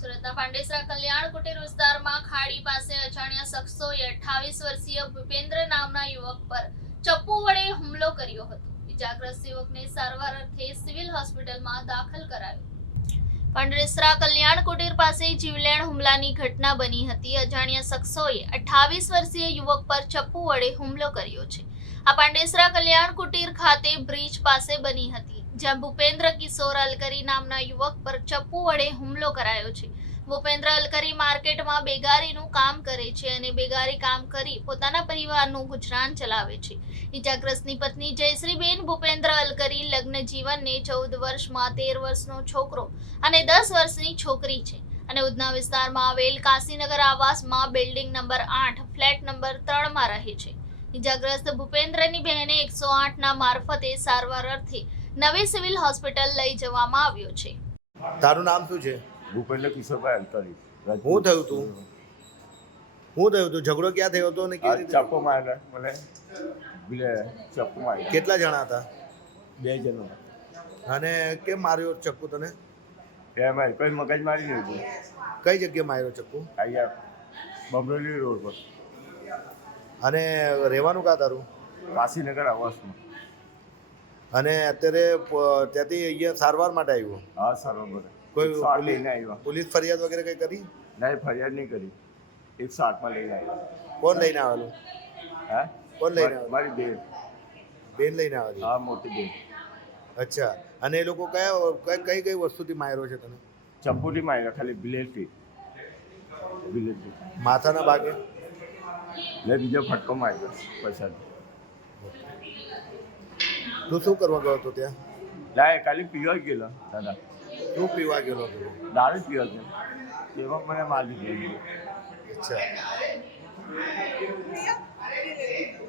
સુરતના પાંડેસરા કલ્યાણ કુટીર વિસ્તારમાં ખાડી પાસે અજાણ્યા શખ્સોએ 28 વર્ષીય ભૂપેન્દ્ર નામના યુવક પર ચપ્પુ વડે હુમલો કર્યો હતો. ઇજાગ્રસ્ત યુવકને સારવાર અર્થે સિવિલ હોસ્પિટલમાં દાખલ કરાયો. પાંડેસરા કલ્યાણ કુટીર પાસે જીવલેણ હુમલાની ઘટના બની હતી. અજાણ્યા શખ્સોએ 28 વર્ષીય યુવક પર ચપ્પુ વડે હુમલો કર્યો છે. આ પાંડેસરા કલ્યાણ કુટીર ખાતે બ્રિજ પાસે બની હતી, જ્યાં ભૂપેન્દ્ર કિશોર અલકરી નામના યુવક પર ચપ્પુ વડે હુમલો કરાયો છે. ભૂપેન્દ્ર અલકરી માર્કેટમાં બેગારીનું કામ કરે છે અને બેગારી કામ કરી પોતાના પરિવારનું ગુજરાન ચલાવે છે. ઇજાગ્રસ્તની પત્ની જયશ્રીબેન ભૂપેન્દ્ર અલકરી લગ્ન જીવનને 14 વર્ષમાં 13 વર્ષનો છોકરો અને 10 વર્ષની છોકરી છે અને ઉધના વિસ્તારમાં આવેલ કાશીનગર આવાસમાં બિલ્ડિંગ નંબર 8 ફ્લેટ નંબર 3 માં રહે છે. ઇજાગ્રસ્ત ભૂપેન્દ્રની બહેને 108 ના મારફતે સારવાર અર્થે નવી સિવિલ હોસ્પિટલ લઈ જવામાં આવ્યો છે. તારું નામ શું છે? ભૂપેન્દ્ર કિશોરભાઈ અલકરી. હું થયું તું? ઝઘડો ક્યાં થયો હતો ને કેવી રીતે? ચપ્પુ માર્યા મને, ચપ્પુ માર્યા. કેટલા જણા હતા? 2 જણો. અને કેમ માર્યો ચક્કુ તને? એમાં કોઈ મગજ મારી નહીં હતું. કઈ જગ્યાએ માર્યો ચક્કુ? અહીંયા બમરોલી રોડ પર. અને રહેવાનું કાં તારું? કાશીનગર આવાસમાં. અને અત્યારે ત્યાંથી અહીંયા સારવાર માટે આવ્યો? હા સરોવર. કોઈ લઈને આવ્યા. પોલીસ ફરિયાદ વગેરે કઈ કરી? નહીં, ફરિયાદ નહીં કરી. 108 લઈને આવ્યા. કોણ લઈને આવેલું? હે? કોણ લઈને આવેલું? મારી બેન. બેન લઈને આવેલી? હા, મોટી બેન. અચ્છા. અને એ લોકો કઈ કઈ વસ્તુથી માર્યો છે તને? ચપ્પુથી માર્યા, ખાલી બ્લેડથી. માથાના ભાગે? એટલે બીજો ફટકો માર્યો પછાડી. તું શું કરવા ગયો હતો ત્યાં? લાય ખાલી પીવા ગયેલો દાદા. શું પીવા ગયેલો હતો? દારૂ પીવા ગયો. એમાં મને મારી દીધો. અચ્છા.